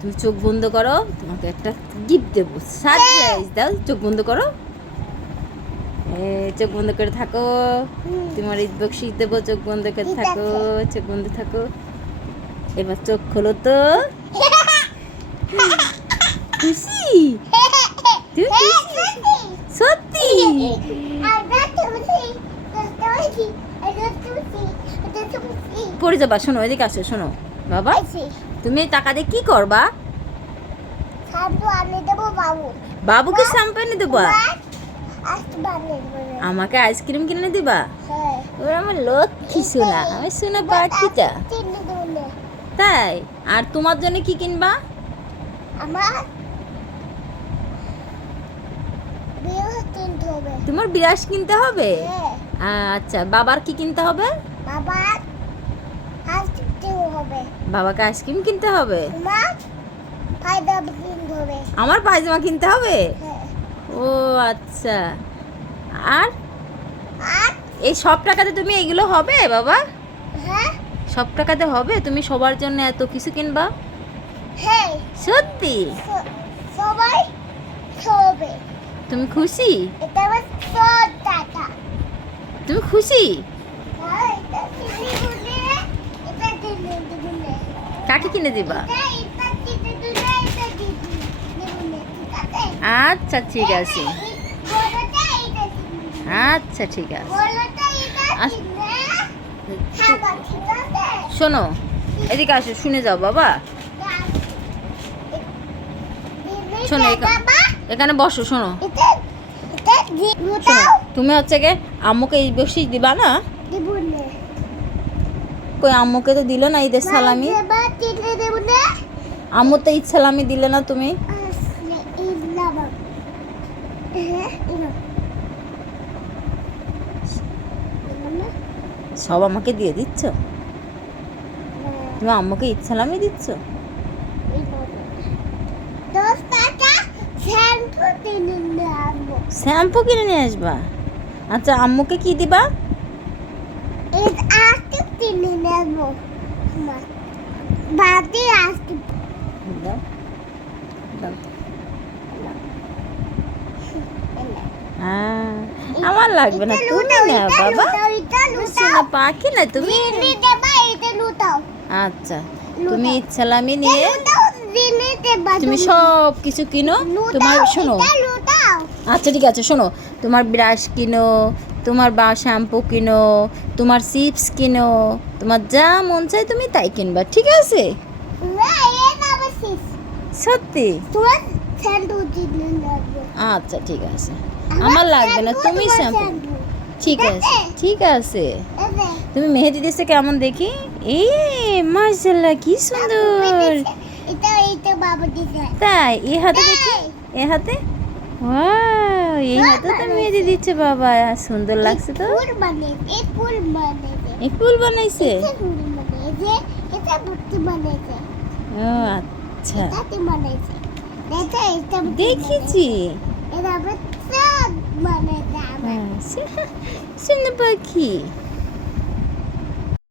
তুমি চোখ বন্ধ করো, তোমাকে একটা গিফট দেবো, সারপ্রাইজ দাও। চোখ বন্ধ করো, চোখ বন্ধ করে থাকো। তোমার ঈদ বকশিস দেবো, চোখ বন্ধ করে থাকো, চোখ বন্ধ থাকো। এবার চোখ খোলো তো। খুশি? তুমি খুশি? সত্যি? পড়ে যাবা। শোনো, এদিকে আসো। শোনো বাবা, তুমি এই টাকা দিয়ে কি করবা? বাবুকে শ্যাম্পু এনে দেবা? আমাকে আইসক্রিম কিনে দিবা? ওরা আমার লক্ষ্মী সোনা, আমার সোনা পাখিটা। তাই? আর তোমার জন্য কি কিনবা? তোমার বিরাস কিনতে হবে? আচ্ছা, বাবার কি কিনতে হবে? বাবাকে আইসক্রিম কিনতে হবে। আমার পায়জামা কিনতে হবে? ও আচ্ছা। আর এই সব টাকাতে তুমি এগুলো হবে বাবা? সব টাকাতে হবে? তুমি সবার জন্য এত কিছু কিনবা? সত্যি? তুমি খুশি? তুমি খুশি? কাকে কিনে দিবা? আচ্ছা ঠিক আছে, আচ্ছা ঠিক আছে। শোনো, এদিকে আসো, শুনে যাও বাবা। শোনো, এখানে বসো। শোনো, তুমি হচ্ছে গে আম্মুকে ঈদ বকশিস দিবা না? কই, আম্মুকে তো দিলে না ঈদের সালামি। আম্মু তো ঈদ সালামি দিলে না তুমি। সব আমাকে দিয়ে দিচ্ছ? তুমি আম্মুকে ঈদ সালামি দিচ্ছ? শ্যাম্পু কিনে নিয়ে আসবা? আচ্ছা, আম্মুকে কি দিবা? আমার লাগবে না, তুমি না বাবা, সোনা পাখি না তুমি। আচ্ছা, তুমি ঈদ সালামি নিয়ে তুমি সব কিছু কিনো। তোমার শোনো, আচ্ছা ঠিক আছে, শোনো, তোমার ব্রাশ কিনো, তোমার শ্যাম্পু কিনো, তোমার চিপস কিনো, তোমার যা মন চাই তুমি তাই কিনবা, ঠিক আছে? সত্যি? আচ্ছা ঠিক আছে, আমার লাগবে না, তুমি শ্যাম্পু। ঠিক আছে ঠিক আছে। তুমি মেহেদি দিয়েছে কেমন দেখি? মাশাআল্লাহ, কি সুন্দর। তাই? এই হাতে দেখি, এই হাতে। এই হাতে তো মেহেদি দিচ্ছে বাবা, সুন্দর লাগছে তো। এই ফুল বানাইছে? ও আচ্ছা, দেখেছি। সোনা পাখি।